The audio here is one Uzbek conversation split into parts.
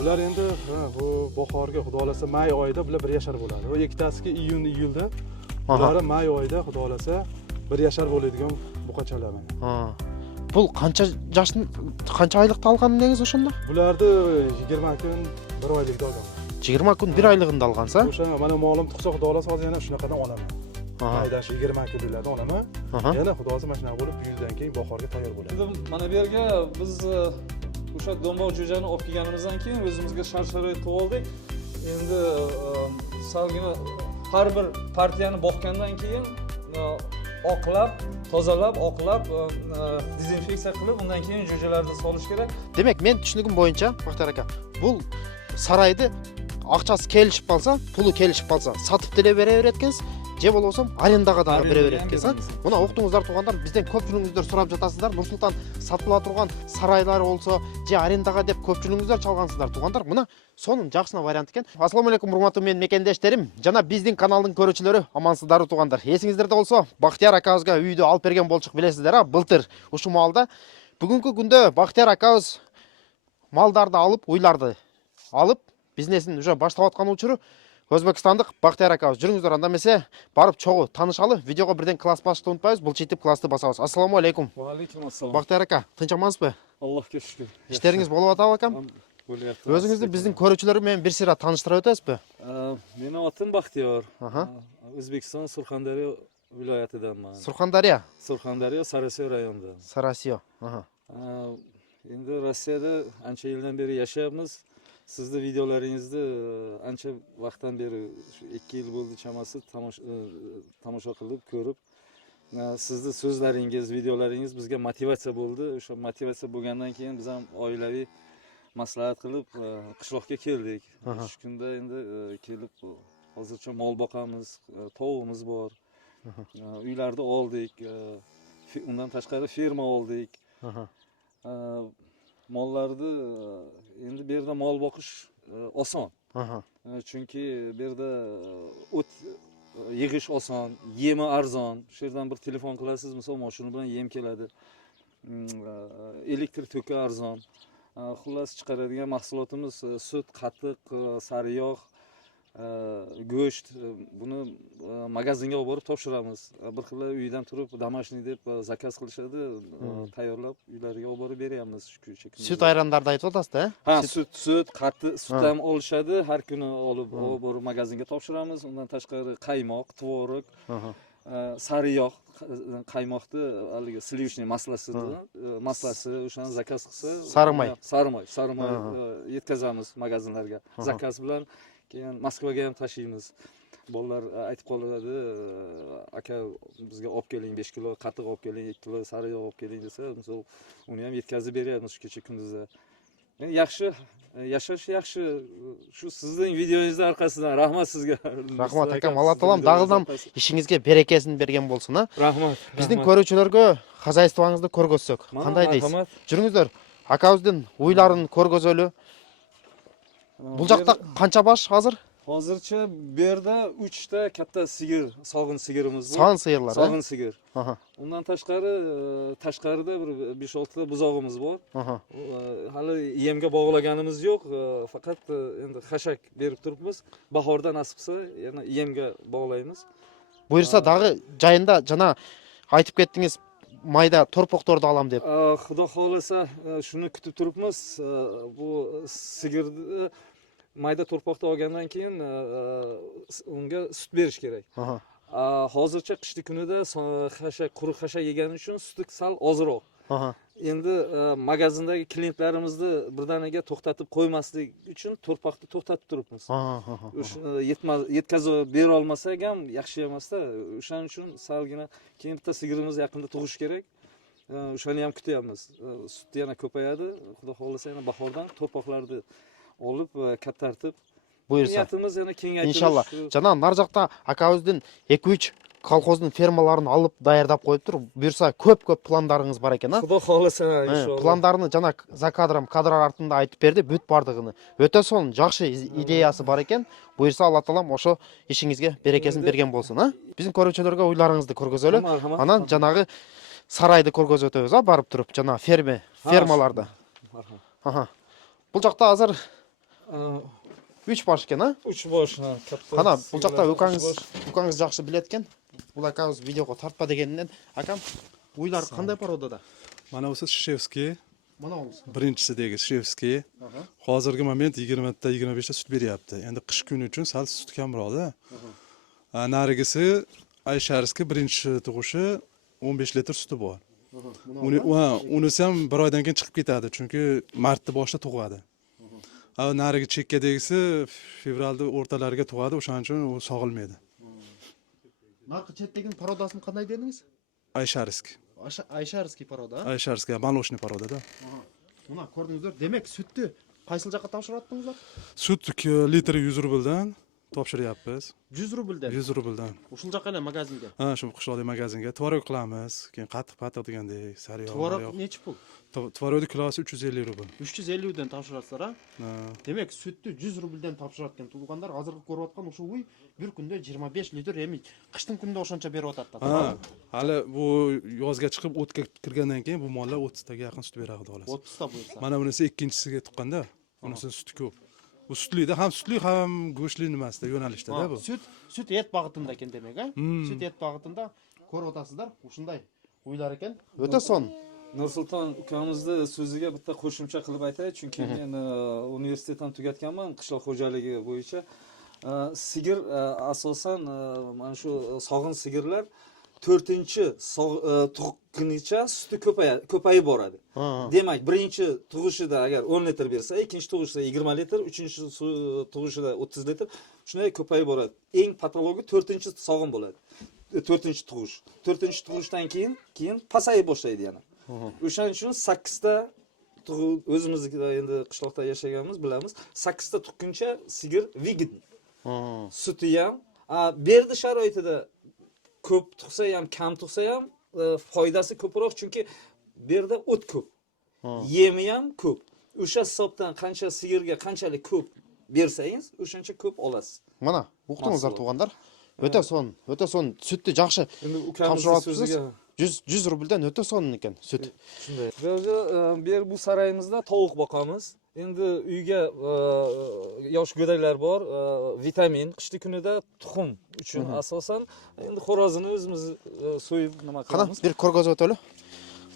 Bular endi bu bahorga xudo xolasa may oyida bular bir yashar bo'ladi. O ikkitasiga iyulda, bular may oyida xudo xolasa bir yashar bo'ladigan buqachalar. Bu qancha oyliqda olgandingiz o'shanda? Bularni 20 kun 1 oylikda olgan. 20 kun 1 oylig'ida olgansa? O'sha mana molim tuqsa xudo xolasa hozir yana shunaqadan olaman. Aydash 20 kunlarda olaman. Yana xudo xolasa mana shunaqa bo'lib, yildan keyin bahorga tayyor bo'ladi. Mana bu yerga biz o'sha do'mboq jo'jani olib kelganimizdan keyin o'zimizga shart-sharoit qilib oldik. Endi salgina har bir partiyani boqgandan keyin oqlab, tozalab, dezinfeksiya qilib, undan keyin jo'jalarni solish kerak. Demak, men tushunigim bo'yicha, Baxtiyor aka, bu saroyni ақшасы kelishib qolsa, puli kelishib qolsa, sotib beraver etkens, je bo'lmasam arendaga da beraver etkens. Buni o'qitыңыздар туғандар, бізден көпчілігіңіздер сұрап жатасыздар. Нұрсұлтан сатыла тұрған сарайлар болса, же арендаға деп көпчілігіңіздер чалғансыздар туғандар. Мына соның жақсына вариант екен. Ассалаумағалейкум, урматтуу мен мекендештерим. Жана биздин каналдын көрүүчүлөрү, амансыздар туғандар. Есиңиздерде болсо, Бахтияр акабызга үйдү алып берген болчук, билесиздер, былтыр ушул маалда. Бүгүнкү күндө Бахтияр акабыз малдарды алып, уйларды алып, бизнесин уже баштап аткан учуру Өзбекстандык Бахтияр акабыз. Жүрүңүздөр, анда эмесе барып чогуу таанышалы. Видеого бирден класс башты унутпайбыз. Бул чейтип классты басабыз. Ассаламу алейкум. Ва алейкум ассалам. Бахтияр ака, тынч амансызбы? Аллахка шүкүр. Иштериңиз болуп атабы акам? Өзүңүздү биздин көрүүчүлөр менен бир сыйра тааныштырып өтөсүзбү? Менин атым Бахтияр. Өзбекстан Сурхандарья вилоятыданман. Сурхандарья, Сарасиё районунда. Сарасиё. Endi Rossiyada ancha yildan beri yashayapmiz. Sizni videolaringizni ancha vaqtdan beri, shu 2 yil bo'ldi chamasi tomosha qilib, ko'rib, sizni so'zlaringiz, videolaringiz bizga motivatsiya bo'ldi. O'sha motivatsiya bo'lgandan keyin biz ham oilaviy maslahat qilib qishloqqa keldik. Shu kunda endi kelib hozircha mol boqamiz, tovuqimiz bor. Uylarni oldik. Undan tashqari ferma oldik. Mollarni endi bu yerda mol boqish oson. Chunki bu yerda o't yig'ish oson, yemi arzon. Shu yerdan bir telefon qilasiz, misol mashina bilan yem keladi. Elektr toki arzon. Xullas chiqaradigan mahsulotimiz sut, qatiq, sariyog', go'sht. Buni magazinga olib borib topshiramiz. Bir xil uydan turib домашний deb zakaz qilishadi, tayyorlab uylariga olib borib beryapmiz shu shekilda. Sut ayronlarni aytib o'tasizda? Ha, sut, qatiq, sut ham olishadi, har kuni olib borib magazinga topshiramiz. Undan tashqari qaymoq, tvorog, sariyog', qaymoqni haligi sливочный maslasi, o'shani zakaz qilsa, sarimay yetkazamiz magazinlarga. Zakaz bilan keyin Moskvaga ham tashiymiz. Bolalar aytib qoladi, aka bizga olib keling 5 kilo qatiq olib keling, 2 kilo sariyog' olib keling desa, uni ham yetkazib beryapmiz shu kecha kunduzda. Yaxshi, yashash yaxshi. Shu sizning videoyingizning arkasidan rahmat sizga. Rahmat akam, Alloh taolam dag'ildam ishingizga berekesini bergen bolsun ha. Rahmat. Bizning көрүүчүлөргө хозяйствоңузду көргөзсөк, кандай дейсиз? Жүрүңүздөр, акабыздын уйларын көргөзөлү. Бул жакта канча баш азыр? Hozircha bu yerda 3 ta katta sigir, sog'in sigirimiz bor. Sog'in sigirlar, Sog'in sigir. Undan tashqarida bir 5-6 ta buzog'imiz bor. Hali yemga bog'laganimiz yo'q, faqat endi xashak berib turibmiz. Bahorda nasib qilsa yana yemga bog'laymiz. Buyursa dag'i жайында жана айтып кеттиңиz, mayda torpoqtordu alam deb. Xudo xolasa shuni kutib turibmiz. Bu sigirni mayda torpoqda olgandan keyin unga sut berish kerak. Hozircha qishli kunida quruq xashak yegani uchun suti sal ozroq. Endi magazindagi klientlarimizni birdaniga to'xtatib qo'ymaslik uchun torpoqni to'xtatib turibmiz. Yetkazib bera olmasak ham yaxshi emasda. O'shaning uchun salgina keyin bitta sigirimiz yaqinda tug'ish kerak. O'shani ham kutyapmiz. Sut yana ko'payadi. Xudo xolasa yana bahordan torpoqlarni olib kattartib buyursa niyatimiz yana kengaytirish. Inshaalloh. Жана нар жакта акабыздын 2-3 колхоздун фермаларын алып даярдап коюптур. Буюрса көп пландарыңыз бар экен, а? Xudo xolasa inshaalloh. Пландарны жана за кадрым кадр артында айтып берди, бүт бардыгыны. Өтө сонун жакшы идеясы бар экен. Буюрса Алла таалам ошо ишиңизге берекесин берген болсун, а? Биздин көрүүчүлөргө уйларыңызды көргөзөлү. Анан жанагы сарайды көргөзүп өтөбүз, а, барып туруп, жана фермаларды. Бул жакта азыр 3 bosh ekan, ha? 3 bosh, ha, katta. Qana, bu chaqda sigirlar, ukangiz yaxshi biladi ekan. Bu akamiz videoga tortpa deganidan, akam uylar qanday parodada? Mana bu Shevskiy, Mana bo'lsa. birinchisidagi Shevskiy. Hozirgi moment 20 ta 25 ta sut beryapti. Endi qish kuni uchun sal sut kamroqda. Narigisi Aysharskiy birinchi tug'ishi 15 litr suti bor. Unisi ham bir oydan keyin chiqib ketadi, chunki martda boshida tug'adi. Narigi chekkadagisi fevralda o'rtalariga tug'adi, o'shaning uchun u sog'ilmaydi. Narxi chetdagi parodasini qanday dedingiz? Aysharskiy. Aysharskiy paroda. Aysharskiy, молочный parodada. Mana ko'rdingizlar, demak sutni qaysi yoqqa topshiryapsizlar? Sut litri 100 rubldan topshiryapmiz. 100 rubldan. 100 rubldan. O'shuncha qana magazinga. Ha, shu qishloqdagi magazinga tvorog qilamiz, keyin qattiq degandek, sariyog'. Tvorog necha pul? Tvorogni kilosi 350 rubl. 350 dan topshiryapsizlar, ha? Demak, sutni 100 rubldan topshirayotgan tug'ilganlar hozirgi ko'rayotgan o'sha uy bir kunda 25 litr yemik. Qishning kunida o'shancha beryapti. Ha, hali bu yozga chiqib o'tga kirgandan keyin bu mollar 30 taga yaqin sut beradi, xudo xolasa. 30 ta bo'lsa. Mana bunisi ikkinchisiga tuqqanda, unisi suti ko'p. Bu sutlida ham sutli ham go'shtli nimasida yo'nalishdada bu. Sut et bag'itida ekan demak, ha? Sut et bag'itida ko'ryapsizlar, shunday uylar ekan. O'ta son. Nursulton ukamizni so'ziga bitta qo'shimcha qilib aytay, chunki men universitetni tugatganman qishloq xo'jaligi bo'yicha. Sigir asosan mana shu sog'in sigirlar 4-tug'unicha suti ko'payib boradi. Demak, birinchi tug'ishida agar 10 litr bersa, ikkinchi tug'ishida 20 litr, uchinchi tug'ishida 30 litr, shunday ko'payib boradi. Eng patologi 4-sog'in bo'ladi. 4-tug'ish. 4-tug'ishdan keyin pasayib boshlaydi yana. O'shaning uchun 8 ta o'zimizda endi qishloqda yashaganmiz, bilamiz. 8 ta tuqquncha sigir vegan. Suti ham berdi sharoitida ko'p tug'sa ham, kam tug'sa ham foydasi ko'proq, chunki bu yerda o't ko'p. Yemi ham ko'p. O'sha hisobdan qancha sigirga qanchalik ko'p bersangiz, o'shancha ko'p olasiz. Mana, o'qitingizlar tug'anlar. O'ta son sutni yaxshi topshiryapsiz. 100 rubldan o'ta son ekan sut. Shunday. Bu sarayimizda tovuq boqamiz. Endi uyga yosh go'daklar bor, vitamin, qishli kunida tuxum uchun asosan endi xo'rozini o'zimiz so'yib nima qilamiz. Qana, bir ko'rgazib o'taylik.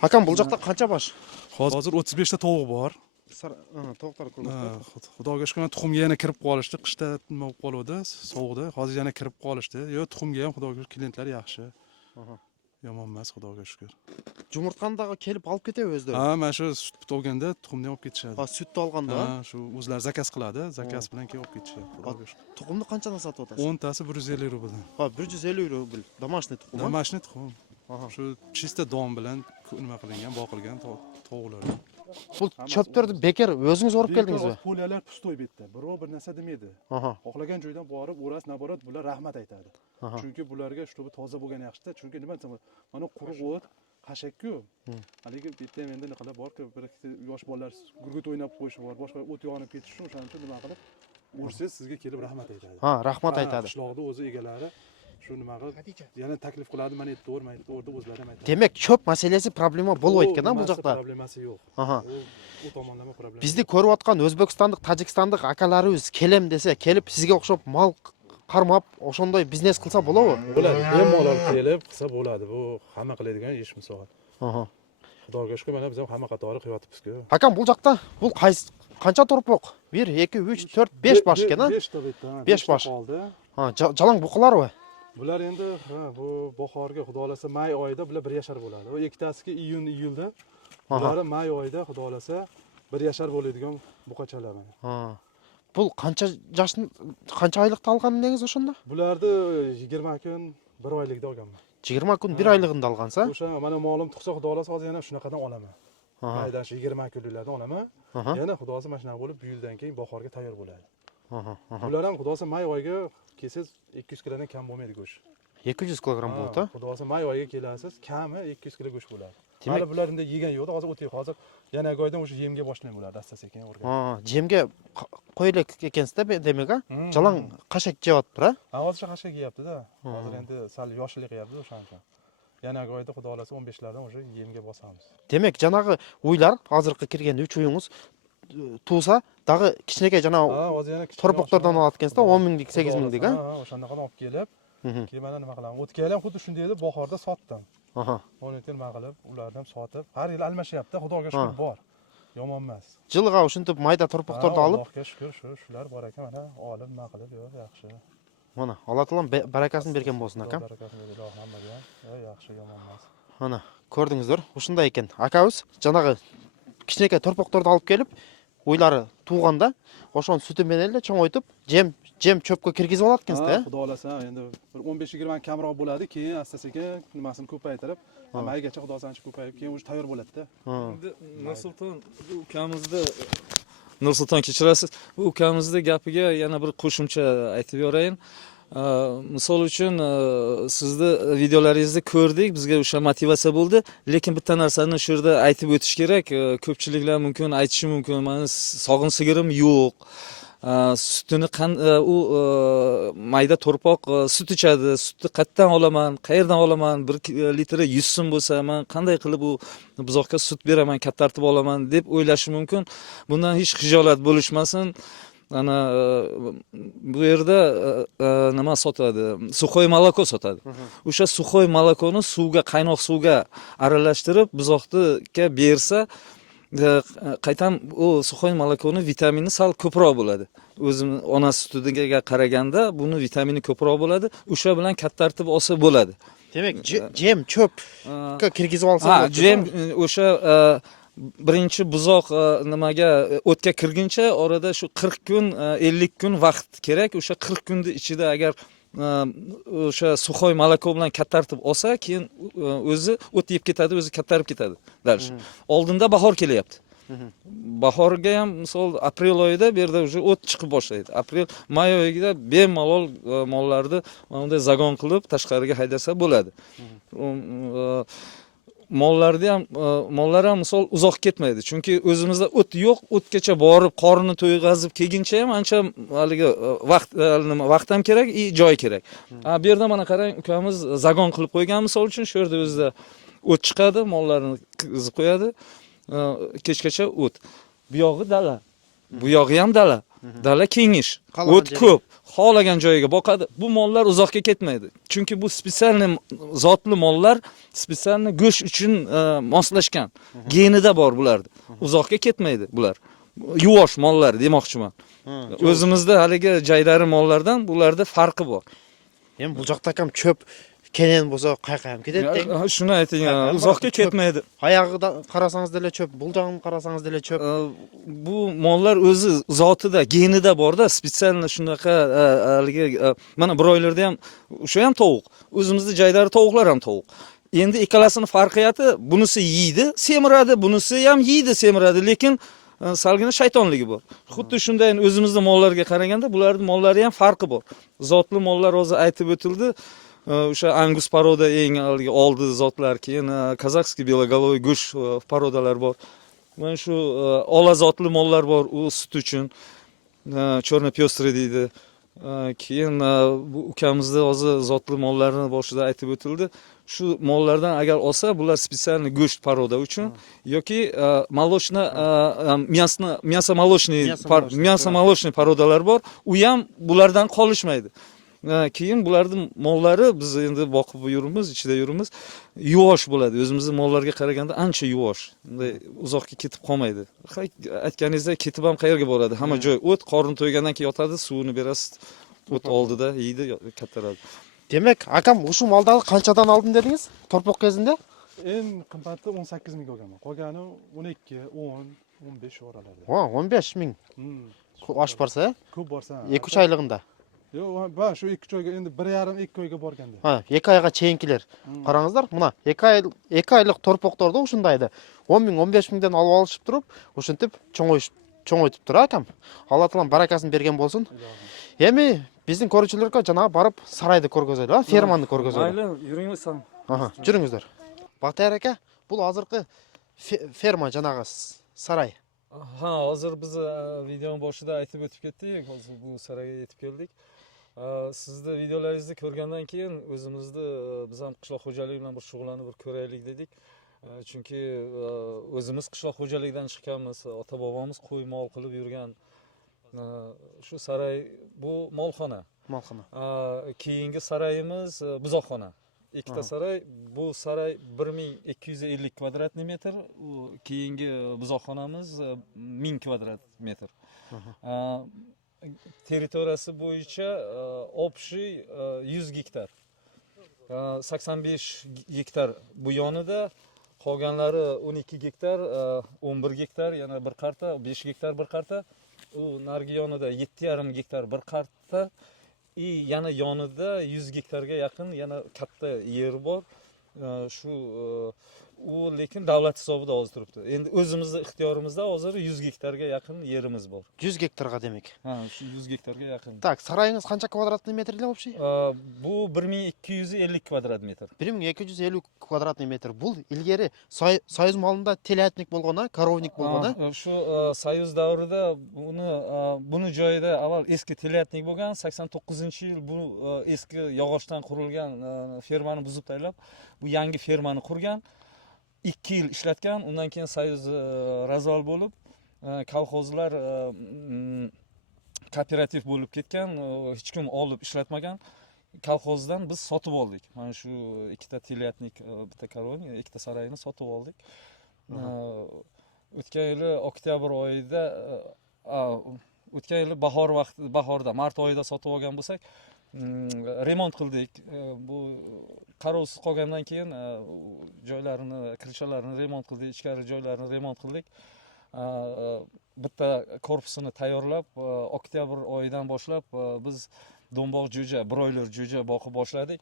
Hakam bu yoqda qancha bosh? Hozir 35 ta tovuq bor. Tovuqlar ko'rgazib. Xudoga shukr, tuxumga yana kirib qolishdi. Qishda nima bo'lib qoldi, sovuqda. Hozir yana kirib qolishdi. Yo, tuxumga ham xudoga shukr klientlar yaxshi. Yomon emas, xudoga shukr. Jumurtqandaga kelib olib ketadi o'zlari. Ha, mana shu sut bitganda tuxumni olib ketishadi. Ha, sutni olganda. Ha, shu o'zlari zakaz qiladi, zakaz bilan kelib olib ketishadi. Xudoga shukr. Tuxumni qanchadan sotyapsiz? 10 tasi 150 rubldan. Ha, 150 rubl. Домашний tuxum. Домашний tuxum. Shu chista don bilan nima qilingan, boqilgan tovuqlar. Bu choptirni bekar o'zingiz olib keldingizmi? Poliyalar pustoy bitdi. Birov bir narsa demaydi. Xohlagan joydan borib, o'ras, naborat bular rahmat aytadi. Chunki bularga shu toza bo'lgan yaxshi-da. Chunki nima desam, mana quruq o't, qashak-ku. Haligi bitta endi nima qilib borki, bir yosh bolalar gurgut o'ynab qo'yishi bor, boshqa o't yonib ketishi, o'shaning uchun nima qilib, ursiz sizga kelib rahmat aytadi. Ha, rahmat aytadi. Qishloqda o'zi egalari shu nima qilib, yana taklif qiladi, mana endi o'rmaydi, o'rda o'zlari ham aytadi. Demak, cho'p masalasi problema bo'lmayotgan-a bu yoqda. Problemasi yo'q. U tomonlama problema. Bizni ko'rayotgan O'zbekistonlik, Tojikistonlik akalarimiz kelim desa, kelib sizga o'xshab mol qarmab, o'shanday biznes qilsa bo'ladimi? Bo'ladi. Bemalol kelib qilsa bo'ladi. Bu hamma qiladigan ish misol. Xudoga shukr, mana biz ham hamma qatori qilyapmiz-ku. Akam bu yoqda bu qancha turpoq? 1, 2, 3, 4, 5 bosh ekan-a? 5 ta bitta. 5 bosh. Qoldi. Ha, jalang buqalar-mi? Bular endi bu bahorga xudo xolasa may oyida bular 1 yashar bo'ladi. O ikkitasiga iyulda. Bular may oyida xudo xolasa 1 yashar bo'ladigan buqachalar mana. Bu qancha oylikda olgandingiz o'shanda? Bularni 20 kun 1 oylikda olganman. 20 kun 1 oyligida olgansa? O'sha mana molim tug'sa xudo xolasa hozir yana shunaqadan olaman. Maydan shu 20 kunliklardan olaman. Yana xudo xolasa mana shunaqa bo'lib, bu yildan keyin bahorga tayyor bo'ladi. Bular ham xudo xolasa may oyiga kelsangiz 200 kilodan kam bo'lmaydi go'sht. 200 kilogramm bo'ldi. Xudo xolasa may oyiga kelasiz, kami 200 kilo go'sht bo'ladi. Hali bular endi yegan yo'qda, hozir o'tib hozir yana oydan o'sha yemga boshlanib bo'ladi, asta-sekin o'rganib. Yemga qo'ylik ekansiz-da, demak-a? Jalang qashak yeyapti, ha? Hozir qashak yeyapti-da. Hozir endi sal yoshlik qilyapti o'shaning uchun. Yana oyda xudo xolasa 15 lardan o'sha yemga bosamiz. Demak, janaqa uylar, hozirgi kirgan 3 uyingiz tug'sa dag'i kichkinakay janavi Ha, hozir yana torpoqlardan oladi ekansiz-da, 10 minglik, 8 minglik, ha? Ha, o'shandan olib kelib, keyin mana nima qilaman? O'tgan yil ham xuddi shunday edi, bahorda sotdim. Aha. O'n nima qilib, ularni ham sotib, har yil almashyapti, Xudoga shukr bor. Yomon emas. Jilg'a o'shintib mayda torpoqlarni olib, Allohga shukr, shular bor ekan, mana olib nima qilib, yo'q, yaxshi. mana Alloh taolo barakasini bergan bo'lsin, akam. Barakasini bersin, Alloh hammaga. Yaxshi, yomon emas. Mana ko'rdingizlar, o'shunday ekan. Akamiz janag'i kichkinakay torpoqlarni olib kelib, o'ylari tug'ganda o'shani suti bilan cho'ng'aytib, jem cho'pga kirgizib oladi ekansiz-da. Xudo olasa, endi bir 15-20 kamroq bo'ladi, keyin asta-sekin nimasini ko'paytirib, maygacha xudo sanchi ko'payib, keyin o'zi tayyor bo'ladi-da. Endi Nursulton ukamizni Nursulton kechirasiz. Bu ukamizni gapiga yana bir qo'shimcha aytib yorayin. Misol uchun sizni videolaringizni ko'rdik, bizga o'sha motivatsiya bo'ldi, lekin bitta narsani shu yerda aytib o'tish kerak. Ko'pchiliklar mumkin aytishi mumkin, meni sog'in sigirim yo'q. Sutini u mayda to'rpoq sut ichadi, sutni qayerdan olaman, qayerdan olaman, 1 litri 100 so'm bo'lsa, men qanday qilib u buzoqqa sut beraman, kattartib olaman deb o'ylashi mumkin. Bundan hech xijolat bo'lishmasin. Ana bu yerda nima sotadi? Sukhoy moloko sotadi. O'sha sukhoy molokoni suvga, qaynoq suvga aralashtirib buzoqqa bersa, qaytam u sukhoy molokoni vitamini sal ko'proq bo'ladi. O'zim ona sutiga qaraganda buni vitamini ko'proq bo'ladi. O'sha bilan kattartib olsa bo'ladi. Demak, jem cho'pga kirgizib olsa bo'ladi. Ha, jem o'sha birinchi buzoq nimaga o'tga kirguncha orada shu 40 kun, 50 kun vaqt kerak. O'sha 40 kunning ichida agar o'sha sukhoy moloko bilan kattartib olsa, keyin o'zi o't yeb ketadi, o'zi kattarib ketadi. Dalish. Oldinda bahor kelyapti. Bahorga ham misol aprel oyida bu yerda уже o't chiqib boshlaydi. Aprel, may oyida bemalol mollarni bunday zagon qilib tashqariga haydasa bo'ladi. Mollar ham misol uzoq ketmaydi. Chunki o'zimizda o't yo'q, o'tgacha borib qorini to'yg'azib kelguncha ham ancha haligi vaqt ham kerak, joy kerak. Bu yerda mana qarang, ukamiz zagon qilib qo'ygan, misol uchun shu yerda o'zida o't chiqadi, mollarni qizib qo'yadi. Kechgacha o't. Bu yog'i dala. Bu yog'i ham dala. Dala kengish. O't ko'p. Xohlagan joyiga boqadi. Bu mollar uzoqqa ketmaydi. Chunki bu spesialniy zotli mollar, spesialniy go'sht uchun moslashgan. Genida bor bularda. Uzoqqa ketmaydi bular. Yuvosh mollar demoqchiman. O'zimizda haligi jaydari mollardan bularda farqi bor. Ham bu joqda ham cho'p keyin bo'lsa qayqa ham ketadi. Shuni ayting, uzoqqa ketmaydi. Oyog'idan qarasangiz dela cho'p, buljog'ini qarasangiz dela cho'p. Bu mollar o'zi zotida, genida borda, spesialniy shunaqa haligi mana broylerda ham o'sha ham tovuq. O'zimizda jaydari tovuqlar ham tovuq. Endi ikkalasini farqiyati, bunisi yeydi, semiradi, bunisi ham yeydi, semiradi, lekin salgina shaytonligi bor. Xuddi shunday o'zimizda mollarga qaraganda bularning mollari ham farqi bor. Zotli mollar hozir aytib o'tildi. O'sha Angus paroda eng oldi zotlar, keyin kazakskiy belogolovый go'sht parodalar bor. Mana shu ola zotli mollar bor, u sut uchun cho'rna pyostri deydi. Keyin bu ukamizda hozir zotli mollarni boshida aytib o'tildi. Shu mollardan agar olsa, bular spesialniy go'sht paroda uchun yoki мясо-молочный parodalar bor. U ham bulardan qolishmaydi. Keyin bularning mollari biz endi boqib yurimiz, ichida yurimiz, yuvosh bo'ladi. O'zimizning mollarga qaraganda ancha yuvosh. Bunday uzoqqa ketib qolmaydi. Aytganingizdek, ketib ham qayerga boradi? Hamma joy o't, qorin to'ygandan keyin yotadi, suvini berasiz. O't oldida yeydi, kattaradi. Demak, akam o'sha mollarni qanchadan oldim dedingiz? Torpoq kezinde? Eng qimmati 18 ming olganman. Qolgani 12, 10, 15 oralarda. Ha, 15 ming. Oshib borsa? Ko'p borsa. 2-3 oylig'ida. Yo'q, va shu 2 oyga endi 1,5-2 oyga borganda. Ha, 2 oyga cheyinkilar. Qarangizlar, mana 2 oylik torpoqlarda o'shundaydi. 10 ming, 15 mingdan olib olishib turib, o'shintib cho'ng'aytib turadi akam. Alloh taolo barakasini bergan bo'lsin. Yemi bizning ko'ruvchilarga janob borib saroyni ko'rgazaylik, fermani ko'rgazaylik. Mayli, yuringlar san. Aha, juringizlar. Baxtiyor aka, bu hozirgi ferma janob saroy. Ha, hozir biz videoning boshida aytib o'tib ketdik. Hozir bu saroyga yetib keldik. Sizni videolaringizni ko'rgandan keyin o'zimizni biz ham qishloq xo'jaligi bilan bir shug'ullanib bir ko'raylik dedik. Chunki o'zimiz qishloq xo'jaligidan chiqqanmiz, ota bobomiz qo'y mol qilib yurgan. Shu saroy bu molxona. Molxona. Keyingi saroyimiz buzoqxona. Ikkita saroy, bu saroy 1250 kvadratniy metr, u keyingi buzoqxonamiz 1000 kvadrat metr. Territoriyasi bo'yicha общий 100 gektar. 85 gektar bu yonida, qolganlari 12 gektar, 11 gektar yana bir qarta, 5 gektar bir qarta. U narigi yonida 7,5 gektar bir qarta. Yana yonida 100 gektarga yaqin yana katta yer bor. Shu u lekin davlat hisobida hozir turibdi. Endi o'zimizning ixtiyorimizda hozir 100 gektarga yaqin yerimiz bor. 100 gektarga demek. Shu 100 gektarga yaqin. Tak, sarayınız qancha kvadratniy metrli общий? Bu 1250 kvadrat metr. 1250 kvadratniy metr. Bu ilgari Soyuz malında telatnik bo'lgani, korovnik bo'lgani. Shu Soyuz davrida buni joyida avval eski telatnik bo'lgan, 89-yil bu eski yog'ochdan qurilgan fermani buzib tashlab, bu yangi fermani qurgan. 2 yil ishlatgan, undan keyin Soyuz razval bo'lib, kolxozlar kooperativ bo'lib ketgan, hech kim olib ishlatmagan. Kolxozdan biz sotib oldik. Mana shu ikkita telatnik, bitta korovnik, ikkita saroyni sotib oldik. O'tgan yili oktyabr oyida, o'tgan yili bahorda, mart oyida sotib olgan bo'lsak, remont qildik. Bu qarovsiz qolgandan keyin joylarini, kirishalarini remont qildik, ichkari joylarini remont qildik. Bitta korpusini tayyorlab, oktyabr oyidan boshlab biz do'mboq jo'ja, broiler jo'ja boqib boshladik.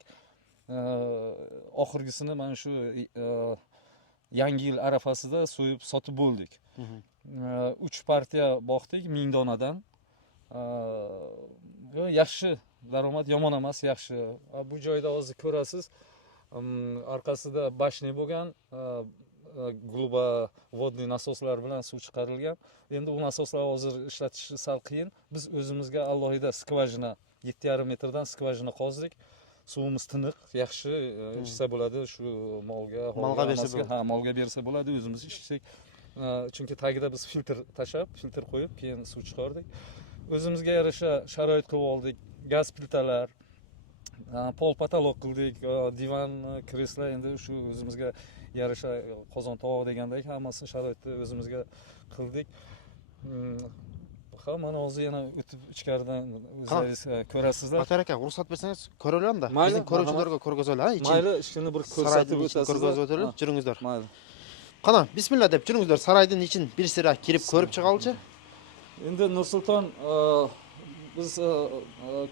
Oxirgisini mana shu yangi yil arafasida so'yib sotib bo'ldik. 3 partiya boqdik 1000 donadan. Yaxshi daromad, yomon emas, yaxshi. Bu joyda hozir ko'rasiz, orqasida bashni bo'lgan, глубоvodniy nasoslar bilan suv chiqarilgan. Endi bu nasoslar hozir ishlatish sal qiyin. Biz o'zimizga alohida skvajina 7,5 metrdan skvajina qozdik. Suvimiz tiniq, yaxshi ichsa bo'ladi, shu molga bersa bo'ladi. Molga bersa bo'ladi, o'zimiz ichsak. Chunki tagida biz filtr qo'yib, keyin suv chiqardik. O'zimizga yarasha sharoit qilib oldik. Gaz plitalar, pol patolog qildik, divan, kreslo, endi shu o'zimizga yarasha qozon tovoq degandek hammasini sharoitni o'zimizga qildik. Mana hozir yana o'tib ichkaridan o'zingiz ko'rasizlar. Aka aka, ruxsat bersangiz ko'raveramda. Bizning ko'ruvchilarga ko'rgazinglar, Mayli, ishni bir ko'rsatib o'tasizlar. Ko'rgazib o'tirib, juringizlar. Mayli. Qana, bismillah deb juringizlar, saroydan ichin bir sira kirib ko'rib chiqalchi. Endi Nursulton, biz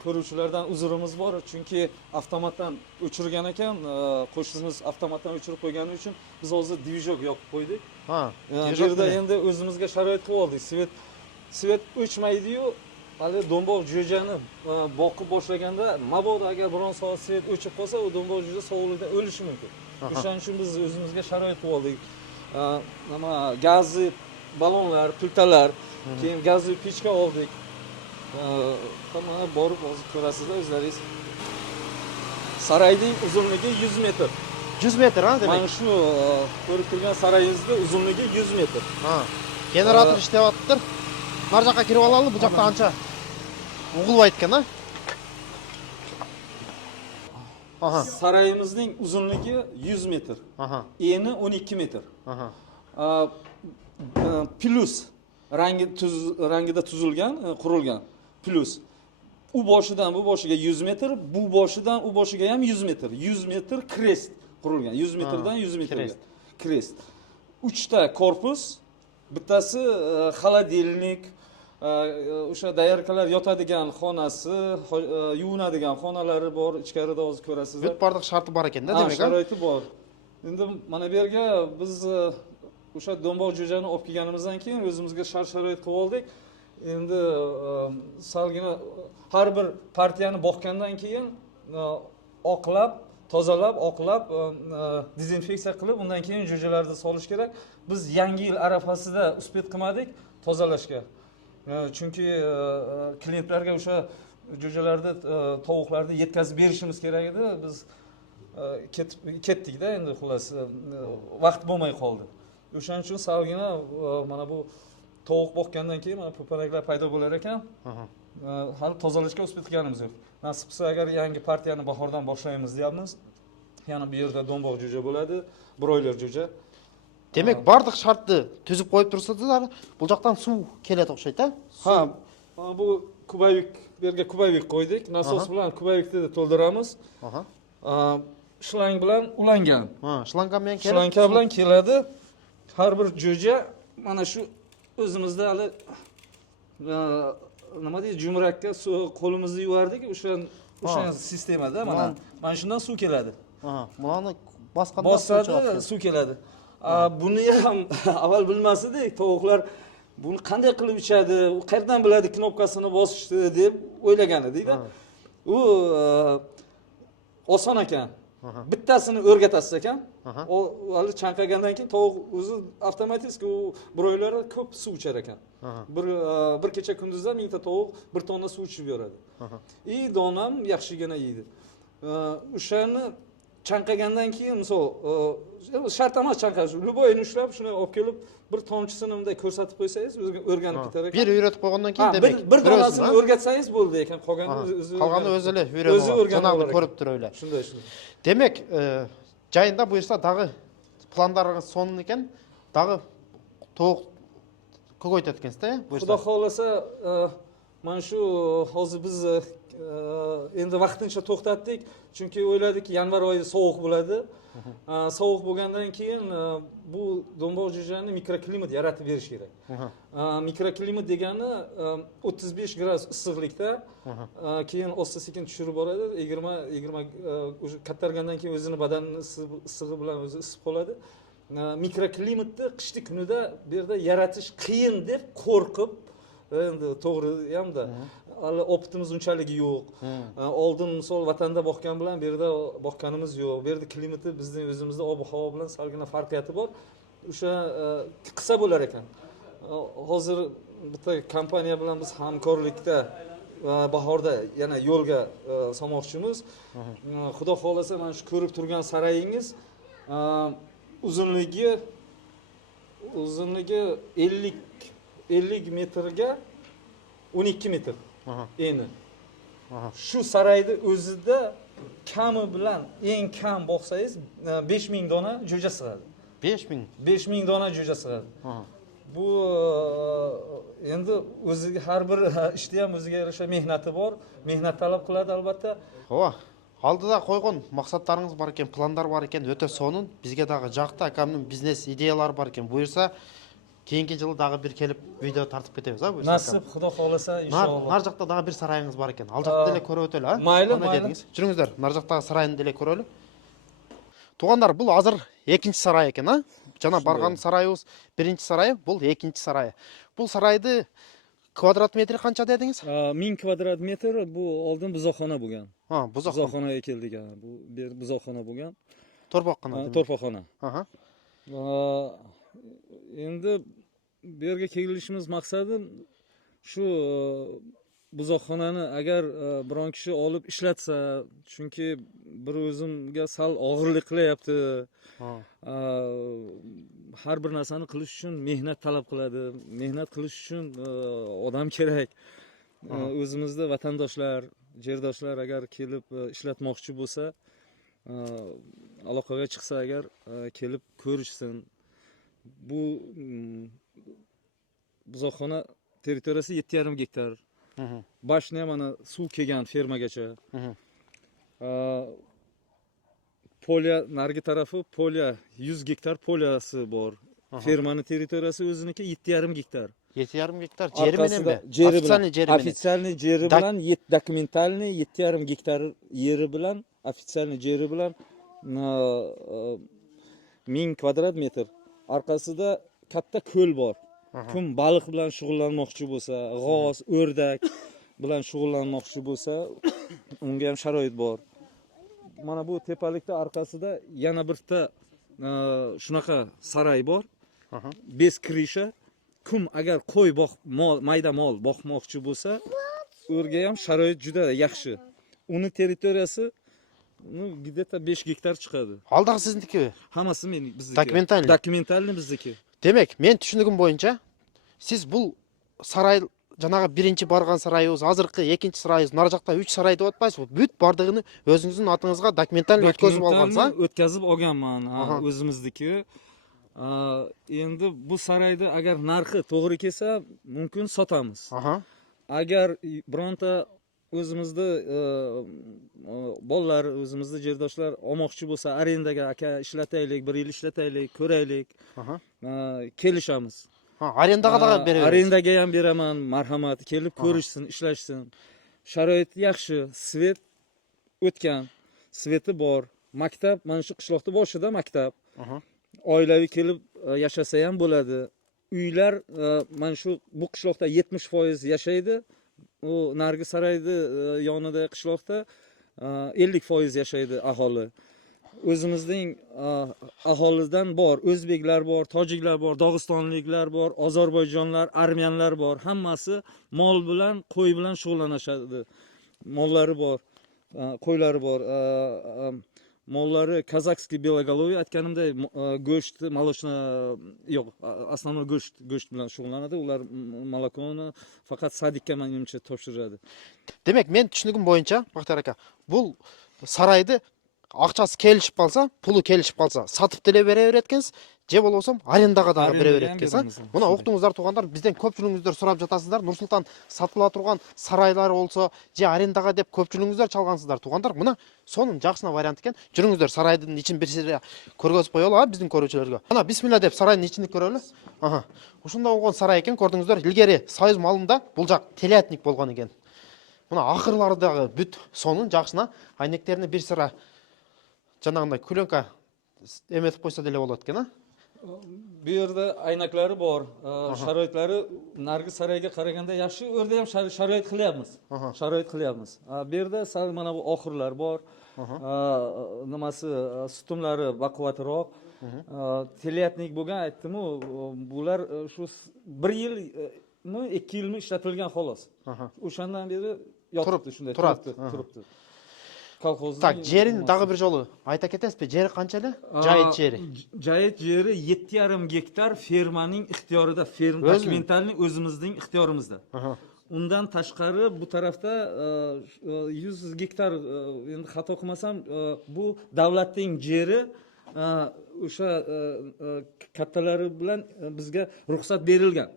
ko'ruvchilardan uzrimiz bor, chunki avtomatdan o'chirgan ekan, qo'shnimiz avtomatdan o'chirib qo'ygani uchun biz hozir divizok yopib qo'ydik. Bu yerda endi o'zimizga sharoit qilib oldik. Svet o'chmaydi-yu, hali do'mboq jo'jani boqib boshlaganda, mabodo agar biron soat svet o'chib qolsa, u do'mboq jo'ja sovuqlikdan o'lishi mumkin. O'shaning uchun biz o'zimizga sharoit qilib oldik. Nima gazli balonlar, plitalar, keyin gazli pechka oldik. Mana borib hozir ko'rasizlar o'zlaringiz. Saroyning uzunligi 100 metr. 100 metr, ha, demak. Mana shu ko'rib turgan saroyingizning uzunligi 100 metr. Generator ishlayaptir. Narjoqqa kirib olaylik, bu yoqda ancha o'g'ilib aytgan, ha? Saroyimizning uzunligi 100 metr. Eni 12 metr. Plus rangida tuzilgan, qurilgan. Plus u boshidan bu boshiga 100 metr, bu boshidan u boshiga ham 100 metr. 100 metr crest qurilgan. 100 metrdan 100 metrga crest. 3 ta korpus, bittasi xolodilnik, o'sha dayorkalar yotadigan xonasi, yuvinadigan xonalari bor, ichkarida hozir ko'rasizlar. Bitbardiq sharti bor ekanda, demak. Sharoiti bor. Endi mana bu yerga biz o'sha do'mboq jo'jani olib kelganimizdan keyin o'zimizga shart-sharoit qilib oldik. Endi salgina har bir partiyani boqgandan keyin oqlab, tozalab, dezinfeksiya qilib, undan keyin jo'jalarni solish kerak. Biz yangi yil arafasida uspet qilmadik tozalashga. Chunki klientlarga o'sha jo'jalarni, tovuqlarni yetkazib berishimiz kerak edi. Biz ketdik-da endi xullas vaqt bo'lmay qoldi. O'shaning uchun salgina mana bu tovuq boqqandan keyin mana po'panaklar paydo bo'lar ekan. Hali tozalashga o'sib bitganimiz yo'q. Nasib qilsa agar yangi partiyani bahordan boshlaymiz deyapmiz. Yana bu yerda do'mboq jo'ja bo'ladi, broyler jo'ja. Demak, bardıq shartni tuzib qo'yib tursizlar, bu yoqdan suv keladi o'xshaydi-a? Ha, bu kubavik, bu yerga kubavik qo'ydik. Nasos bilan kubavikni to'ldiramiz. Shlang bilan ulangan. Ha, shlanka bilan keladi. Shlanka bilan keladi. Har bir jo'ja mana shu o'zimizda hali nima deydi, jumrakka qo'limizni yuvardik, o'sha sistemada mana shundan suv keladi. Buni bosqanda bosadi, suv keladi. Buni ham avval bilmas edik, tovuqlar buni qanday qilib ichadi, u qayerdan biladi knopkasini bosishni deb o'ylagan edik-da. U oson ekan. Bittasini o'rgatasiz ekan. O hali chanqagandan keyin tovuq o'zi avtomatik u broyler ko'p suv ichar ekan. Bir kecha kunduzda 1000 ta tovuq 1 tonna suv ichib beradi. Donam yaxshigina yeydi. O'shani chanqagandan keyin misol shart emas chanqash, luboyni ushlab shuni olib kelib bir tomchisini bunday ko'rsatib qo'ysangiz o'rganib ketar ekan. Bir o'rgatib qo'ygandan keyin demak, bir donasini o'rgatsangiz bo'ldi ekan, qolgani o'zi o'rganib ko'rib turaylar. Shunday. Demak, jayinda buyursa dag'i planlaringiz so'nin ekan, dag'i tovuq ko'paytirgansizda, Xudo xolasa, mana shu hozir biz endi vaqtincha to'xtatdik, chunki o'yladikki yanvar oyi sovuq bo'ladi. Sovuq bo'lgandan keyin bu do'mboq jo'jani mikroklimat yaratib berish kerak. Mikroklimat degani 35 gradus issiqlikda, keyin asta-sekin tushirib boradi, 20 o'sha kattargandan keyin o'zini badanini issig'i bilan o'zi isib qoladi. Mikroklimatni qishki kunida bu yerda yaratish qiyin deb qo'rqib, endi to'g'ri hamda hali optimiz unchalik yo'q. Oldin misol vatanda boqqan bilan bu yerda boqqanimiz yo'q. Bu yerda klimati bizning o'zimizda ob-havo bilan salgina farqiyati bor. O'sha qissa bo'lar ekan. Hozir bitta kompaniya bilan biz hamkorlikda bahorda yana yo'lga solmoqchimiz. Xudo xolasa mana shu ko'rib turgan sarayingiz uzunligi 50 metrga 12 metr. Eni. Shu sarayni o'zida kami bilan eng kam boqsangiz 5000 dona jo'ja sig'adi. 5000 dona jo'ja sig'adi. Bu endi o'ziga har bir ishda ham o'ziga yarasha mehnati bor, mehnat talab qiladi albatta. Xo'p, oldida qo'ygan maqsadlaringiz bor ekan, planlar bor ekan, o'ta so'nin. Bizga dag'i jaqda akamning biznes ideyalari bor ekan. Buyursa, keyingi yil dag'i bir kelib video tartib ketamiz, ha, buyursa. Nasib, Xudo xolasa inshaalloh. Nar joqda dag'i bir sarayingiz bor ekan. Aljoqda ele ko'rib o'taylik, ha? Mayli. Turingizlar, nar joqdagi sarayni ele ko'raylik. Туғандар, бұл азыр екінші сарай екен, а? Жана барған сарайыбыз бірінші сарай, бұл екінші сарай. Бұл сарайды квадрат метрі қанша дедіңіз? 1000 kvadrat metr bu oldin buzoqxona bo'lgan. Buzoqxonaga keldik. Bu buzoqxona bo'lgan. To'rboqxona. To'rboqxona. Endi bu yerga kelishimiz maqsadi shu buzoqxonani agar biron kishi olib ishlatsa, chunki bir o'zimga sal og'irlik qilyapti. Har bir narsani qilish uchun mehnat talab qiladi. Mehnat qilish uchun odam kerak. O'zimizda vatandoshlar, jerdoshlar agar kelib ishlatmoqchi bo'lsa, aloqaga chiqsa agar kelib ko'rishsin. Bu buzoqxona territoriyasi 7,5 gektar. Boshni mana suv kelgan fermagacha. Polya nargi tarafi polya 100 gektar polyasi bor. Fermani territoriyasi o'ziniki 7,5 gektar. 7,5 gektar jeri menimi? Ofitsialniy jeri bilan, dokumentalniy 7,5 gektar yeri bilan, ofitsialniy jeri bilan 1000 kvadrat metr. Orqasida katta ko'l bor. Kim baliq bilan shug'ullanmoqchi bo'lsa, g'oz, o'rdak bilan shug'ullanmoqchi bo'lsa, unga ham sharoit bor. Mana bu tepalikda orqasida yana bitta shunaqa saray bor. Bez krisha. Kim agar qo'y mayda mol boqmoqchi bo'lsa, o'rga ham sharoit juda yaxshi. Uni territoriyasi Ну, где-то 5 gektar chiqadi. Alдағы sizniki. Hammasi bizniki. Dokumentalniy. Dokumentalniy bizniki. Демек, мен түшүнүгүм боюнча, сиз бул сарай жанагы биринчи барган сарайыбыз, азыркы экинчи сарайыбыз, нары жакта 3 сарай деп атпайсызбы? Бүт бардыгын өзүңүздүн атыңызга документалный өткөзүп алгансыз, а? O'tkazib olganman, Aha. o'zimizniki. Endi bu sarayni agar narxi to'g'ri kelsa, mumkin sotamiz. Аха. Agar bironta o'zimizni bolalar, o'zimizni jerdoshlar olmoqchi bo'lsa, arendaga aka ishlataylik, 1 yil ishlataylik, ko'raylik, Аха. kelishamiz. Ha, arendага дагы беребиз. Arendaga ham beraman, marhamat, kelib ko'rishsin, ishlashsin. Sharoit yaxshi, svet o'tgan, sveti bor. Maktab, mana shu qishloqning boshida maktab. Аха. Oilaviy kelib yashasa ham bo'ladi. Uylar mana shu bu qishloqda 70% yashaydi. U nargi sarayni yonida qishloqda 50% yashaydi aholi. O'zimizning aholidan bor, o'zbeklar bor, tojiklar bor, dog'istonliklar bor, ozarbayjonlar, armiyanlar bor. Hammasi mol bilan, qo'y bilan shug'ullanishadi. Mollari bor, qo'ylari bor. Mollari kazakskiy белоголовый aytganimday go'sht, молочно yo'q, основной go'sht bilan shug'ullanadi. Ular molokoni faqat sadikka menimcha topshiradi. Демек, мен түшүнүгүм боюнча, Бактар ака, бул сарайды акчасы келишип калса, пулу келишип калса, сатып деле бере берет экенсиз, же болбосо арендаға дагы бере берет экенсиз. Мына уктуңуздар туугандар, бизден көпчүлүгүңүздөр сурап жатасыздар. Нурсултан сатыла турган сарайлар болсо, же арендага деп көпчүлүгүңүздөр чалгансыздар туугандар. Мына сонун жакшына вариант экен. Жүрүңүздөр сарайдын ичин бир сире көргөзүп коелу биздин көрүүчүлөргө. Мына бисмилла деп сарайдын ичини көрөлү. Аха. Ушундай болгон сарай экен, көрдүңүздөр. Илгери Союз малында бул жак телеатник болгон экен. Мына акырлары дагы бүт сонун жакшына, айнектерине бир сыра жанагындай күлөнка эметип койсо деле болот экен, а? Bu yerda aynaklari bor, sharoitlari nargi sarayga qaraganda yaxshi. U yerda ham sharoit qilyapmiz. Sharoit qilyapmiz. Bu yerda sal mana bu oxirlar bor. Nimasi, sutumlari baquvvatroq. Teleatnik bo'lgan aytdim-ku, bular shu 1 yilmi, 2 yilmi ishlatilgan xolos. O'shandan beri yotibdi, shunday turibdi. Так, жерин дагы бир жолу айта кетесизби? Жери канча эле? Жайыт жери. Жайыт жери 7,5 gektar fermaning ixtiyorida, ferma dokumentalniy o'zimizning ixtiyorimizda. Undan tashqari bu tarafda 100 gektar, endi xato qilmasam, bu davlatning jeri, o'sha kattalari bilan bizga ruxsat berilgan.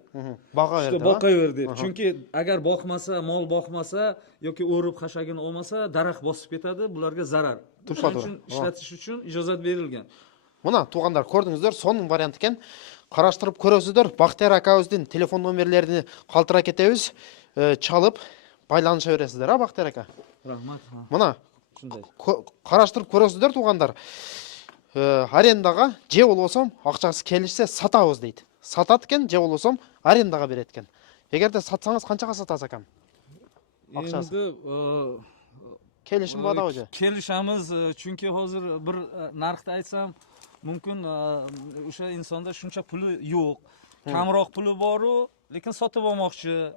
Boqaverdi. Boqaverdi. Chunki agar boqmasa, mol boqmasa yoki o'rib xashagini olmasa, daraxt bosib ketadi, bularga zarar. Shuning uchun ishlatish uchun ijozat berilgan. Мына туугандар, көрдүңүздөр, сонун вариант экен. Караштырып көрөсүздөр. Бактияр акабыздын телефон номерлерин калтыра кетебиз. Чалып байланыша бересиздер, а Бактияр ака? Рахмат. Мына караштырып көрөсүздөр туугандар. Арендага же болбосо акчасы келишсе сатабыз дейт. Сатат экен, же болбосо арендага берет экен. Эгерде сатсаңыз канчага сатасыз акам? Endi Kelishim borda же? kelishamiz, chunki hozir bir narxda aytsam, mumkin o'sha insonda shuncha puli yo'q. Kamroq puli bor-u, lekin sotib olmoqchi.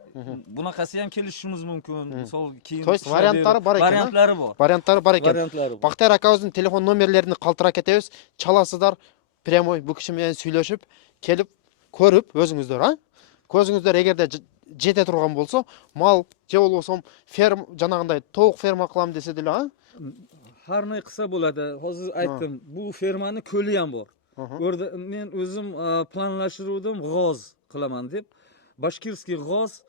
Bunaqasi ham kelishimiz mumkin. Misol keyin То есть варианттары бар экен. Variantlari bor. Варианттары бар экен. Variantlari bor. Бактияр акабыздын телефон номерлерин калтыра кетебиз. Чаласыздар, прямой бу киши менен сүйлөшүп, келип көрүп өзүңүздөр, а? Көзүңүздөр эгерде жете турган болсо, мал же болбосо ферма жанагындай тоок ферма кылам десе деле, а? Harnay qilsa bo'ladi. Hozir aytdim, bu fermani ko'li ham bor. O'rda men o'zim planlashtirdim, g'oz qilaman deb. Bashkirskiy g'oz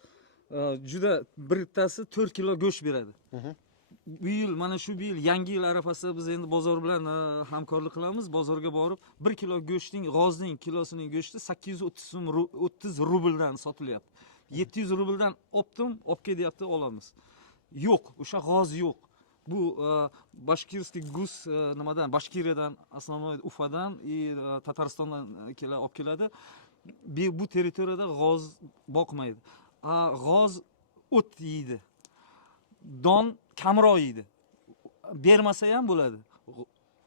juda bittasi 4 kilo go'sht beradi. Bu yil, mana shu yil yangi yil arafasida biz endi bozor bilan hamkorlik qilamiz. Bozorga borib 1 kilo go'shtning, g'ozning kilosining go'shti 830 rubldan sotilyapti. 700 rubldan optim, opke deyapti, olamiz. Yo'q, o'sha g'oz yo'q. Bu Bashkirskiy gus nimadan, Bashkiriyadan, основной Ufadan, Tataristondan olib keladi. Bu territoriyada g'oz boqmaydi. G'oz o't yeydi. Don kamroq yeydi. Bermasa ham bo'ladi.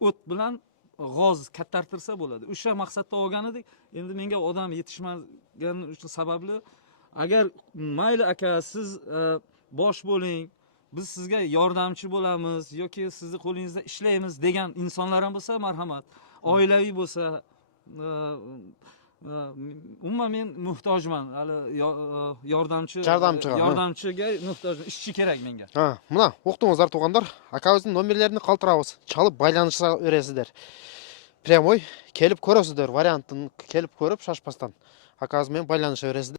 O't bilan g'oz kattartirsa bo'ladi. O'sha maqsadda olgan edik. Endi menga odam yetishmagani uchun sababli, agar mayli aka, siz bosh bo'ling, biz sizga yordamchi bo'lamiz yoki sizni qo'lingizda ishlaymiz degan insonlar ham bo'lsa, marhamat. Oilaviy bo'lsa, umuman men muhtojman. Hali yordamchiga muhtojman. Ishchi kerak menga. Ha, mына uqdingizlar туғандар, акабыздың номерлерін қалтырабыз. Çalып байланыша бересіздер. Прямой келіп көресіздер, вариантын келіп көріп шашпастан. Акабызмен байланыша бересіздер.